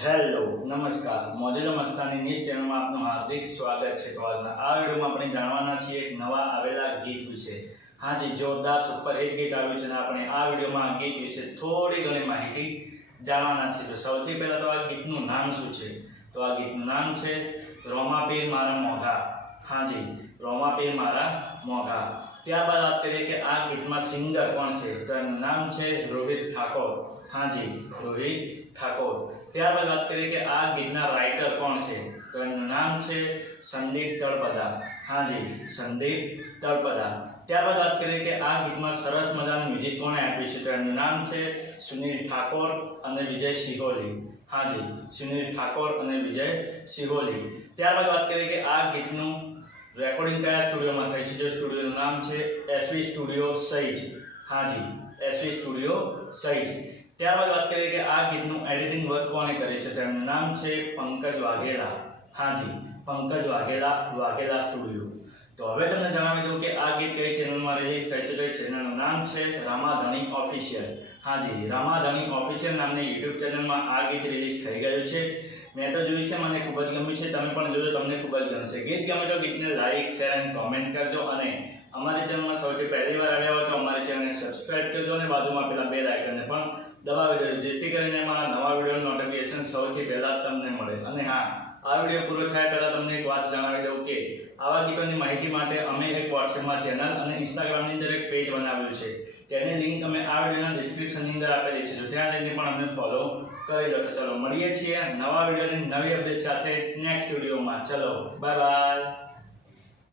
Hello નમસ્કાર મોજેલો Mastani news ચેનલમાં આપનું હાર્દિક સ્વાગત છે। તો આજના આ વિડીયોમાં આપણે જાણવાના છીએ એક નવા આવેલા ગીત વિશે। હાજી જોરદાર સુપર હિટ ગીત આવ્યું છે અને આપણે આ વિડીયોમાં આ ગીત વિશે થોડી ઘણી માહિતી જાણવાના છીએ। તો સૌથી પહેલાં તો આ ગીતનું નામ શું છે? તો આ ગીતનું નામ છે રોમાપીર મારા મોઢા। હાજી રોમાપીર મારા મોઢા। ત્યારબાદ વાત કરીએ કે આ ગીતમાં સિંગર કોણ છે? તો એનું નામ છે રોહિત ઠાકોર। હાજી રોહિત ઠાકોર। ત્યારબાદ વાત કરીએ કે આ ગીતના રાઇટર કોણ છે? તો એનું નામ છે સંદીપ તળપદા। હાજી સંદીપ તળપદા। ત્યારબાદ વાત કરીએ કે આ ગીતમાં સરસ મજાનું મ્યુઝિક કોણે આપ્યું છે? તો એનું નામ છે સુનિલ ઠાકોર અને વિજય સિહોલી। હાજી સુનિલ ઠાકોર અને વિજય સિહોલી। ત્યારબાદ વાત કરીએ કે આ ગીતનું રેકોર્ડિંગ કયા સ્ટુડિયોમાં થઈ છે? જો સ્ટુડિયોનું નામ છે એસવી સ્ટુડિયો સઈજ। હાજી એસવી સ્ટુડિયો સઈજ। ત્યારબાદ વાત કરીએ કે આ ગીતનું એડિટિંગ વર્ક કોણે કર્યું છે? તો એમનું નામ છે પંકજ વાઘેલા। હાજી પંકજ વાઘેલા સ્ટુડિયો। તો હવે તમને જણાવી દઉં કે આ ગીત કઈ ચેનલમાં રિલીઝ થઈ છે? તો એ ચેનલનું નામ છે રામાધણી ઓફિશિયલ। હાજી રામાધણી ઓફિશિયલ નામની યુટ્યુબ ચેનલમાં આ ગીત રિલીઝ થઈ ગયું છે। મેં તો જોયું છે, મને ખૂબ જ ગમ્યું છે, તમે પણ જોજો, તમને ખૂબ જ ગમશે। ગીત ગમે તો ગીતને લાઈક શેર અને કોમેન્ટ કરજો અને અમારી ચેનલમાં સૌથી પહેલી વાર આવ્યા હોય તો અમારી ચેનલને સબસ્ક્રાઇબ કરજો અને બાજુમાં પેલા બેલ આઇકનને પણ દબાવી દેજો, જેથી કરીને અમારા નવા વિડીયોનું નોટિફિકેશન સૌથી પહેલાં તમને મળે। અને હા, આ વિડીયો પૂરો થાય પહેલાં તમને એક વાત જણાવી દઉં કે આવા ગીતોની માહિતી માટે અમે એક વોટ્સએપમાં ચેનલ અને ઇન્સ્ટાગ્રામની અંદર એક પેજ બનાવેલું છે, તેની લિંક અમે આ વિડીયોના ડિસ્ક્રિપ્શનની અંદર આપેલી છે, તો ત્યાં જઈને પણ અમને ફોલો કરી લો। તો ચલો મળીએ છીએ નવા વિડીયોની નવી અપડેટ સાથે નેક્સ્ટ વિડીયોમાં। ચલો બાય બાય।